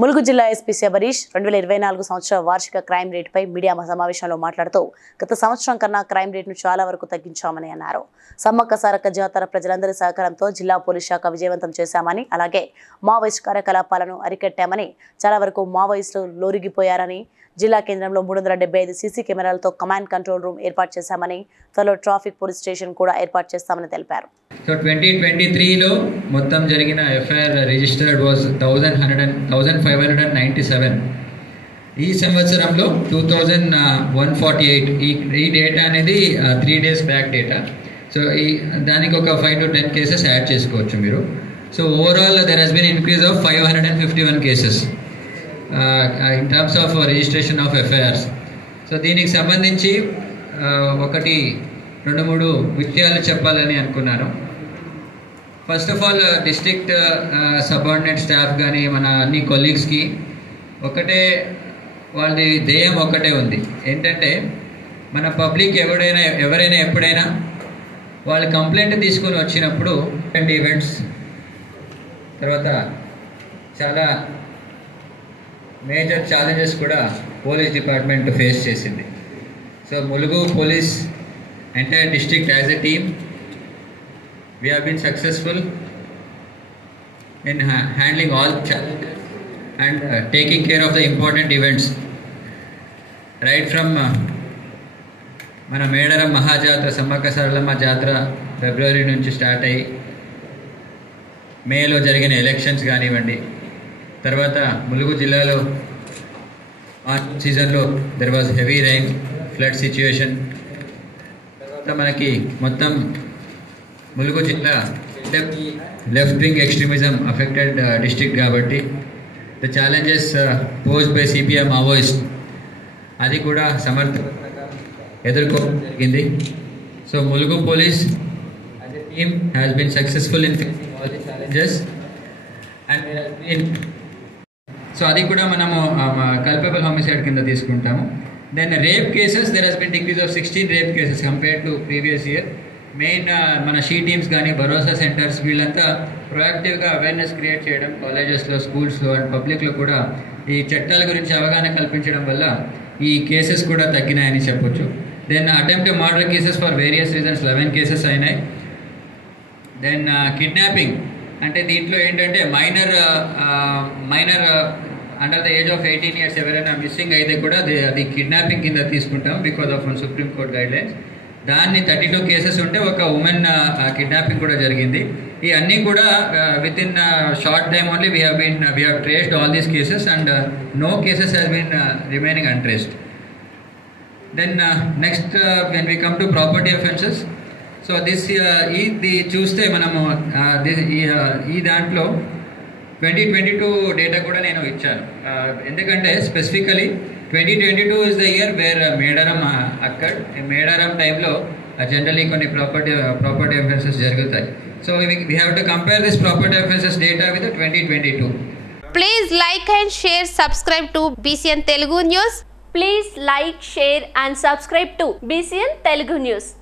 ములుగు జిల్లా ఎస్పీ శబరీష్ 2024 సంవత్సర వార్షిక క్రైమ్ రేటుపై మీడియా సమావేశంలో మాట్లాడుతూ గత సంవత్సరం కన్నా క్రైమ్ రేటును చాలా వరకు తగ్గించామని అన్నారు. సమ్మక్క సారక్క జాతర ప్రజలందరి సహకారంతో జిల్లా పోలీస్ శాఖ విజయవంతం చేశామని, అలాగే మావోయిస్ట్ కార్యకలాపాలను అరికట్టామని, చాలా వరకు మావోయిస్టులు లోరిగిపోయారని, జిల్లా కేంద్రంలో 375 సీసీ కెమెరాలతో కమాండ్ కంట్రోల్ రూమ్ ఏర్పాటు చేశామని, త్వరలో ట్రాఫిక్ పోలీస్ స్టేషన్ కూడా ఏర్పాటు చేస్తామని తెలిపారు. సో 2023లో మొత్తం జరిగిన ఎఫ్ఐఆర్ రిజిస్టర్డ్ వాజ్ 1597. ఈ సంవత్సరంలో 2148. ఈ డేటా అనేది 3 days బ్యాక్ డేటా. సో దానికి ఒక 5 to 10 కేసెస్ యాడ్ చేసుకోవచ్చు మీరు. So overall there has been increase of 551 cases in terms of registration of FIRs. So దీనికి సంబంధించి 1-2-3 విషయాలు చెప్పాలని అనుకున్నాను. First of all district subordinate staff కానీ మన అన్ని కొలీగ్స్కి వాళ్ళది ధ్యేయం ఒకటే ఉంది. ఏంటంటే మన పబ్లిక్ ఎవరైనా ఎప్పుడైనా వాళ్ళు కంప్లైంట్ తీసుకొని వచ్చినప్పుడు ఈవెంట్స్ తర్వాత చాలా మేజర్ ఛాలెంజెస్ కూడా పోలీస్ డిపార్ట్మెంట్ ఫేస్ చేసింది. So Mulugu police entire district as a team we have been successful in handling all challenges and taking care of the important events right from మన మేడారం మహాజాతర సమ్మక్క సారలమ్మ జాతర ఫిబ్రవరి నుంచి start అయ్యి మేలో జరిగిన ఎలక్షన్స్ కానివ్వండి, తర్వాత ములుగు జిల్లాలో సీజన్లో there was heavy rain flood situation, తర్వాత మనకి మొత్తం ములుగు జిల్లా left wing extremism affected district కాబట్టి the challenges posed by CPM Maoist అది కూడా సమర్థవంతంగా ఎదుర్కోవడం జరిగింది. So Mulugu police as a team has been successful in facing all the challenges and so అది కూడా మనము కల్పబుల్ హామిసైడ్ కింద తీసుకుంటాము. Then rape cases there has been decrease of 16 rape cases compared to previous year. Main మన she teams కానీ భరోసా centres వీళ్ళంతా ప్రొయాక్టివ్గా awareness create చేయడం కాలేజెస్లో, స్కూల్స్లో అండ్ పబ్లిక్లో కూడా ఈ చట్టాల గురించి అవగాహన కల్పించడం వల్ల ఈ కేసెస్ కూడా తగ్గినాయని చెప్పొచ్చు. Then attempt murder cases for various reasons 11 cases అయినాయి. దెన్ కిడ్నాపింగ్ అంటే దీంట్లో ఏంటంటే minor under the age of 18 years ఎవరైనా మిస్సింగ్ అయితే కూడా అది కిడ్నాపింగ్ కింద తీసుకుంటాం because of Supreme Court guidelines. దాన్ని 32 కేసెస్ ఉంటే ఒక ఉమెన్ కిడ్నాపింగ్ కూడా జరిగింది. ఈ అన్నీ కూడా within short time only we have traced all these cases and no cases has been remaining untraced. Then next when we come to property offences, so ఇది చూస్తే మనము ఈ దాంట్లో 2022 డేటా కూడా నేను ఇచ్చాను. ఎందుకంటే specifically 2022 is the year where Medaram occurred. Medaram టైంలో జనరలీ కొన్ని ప్రాపర్టీ అఫెన్సెస్ జరుగుతాయి. So we have to compare this property offences data with the 2022. Please like and share, subscribe to BCN Telugu News. Please like, share and subscribe to BCN Telugu News.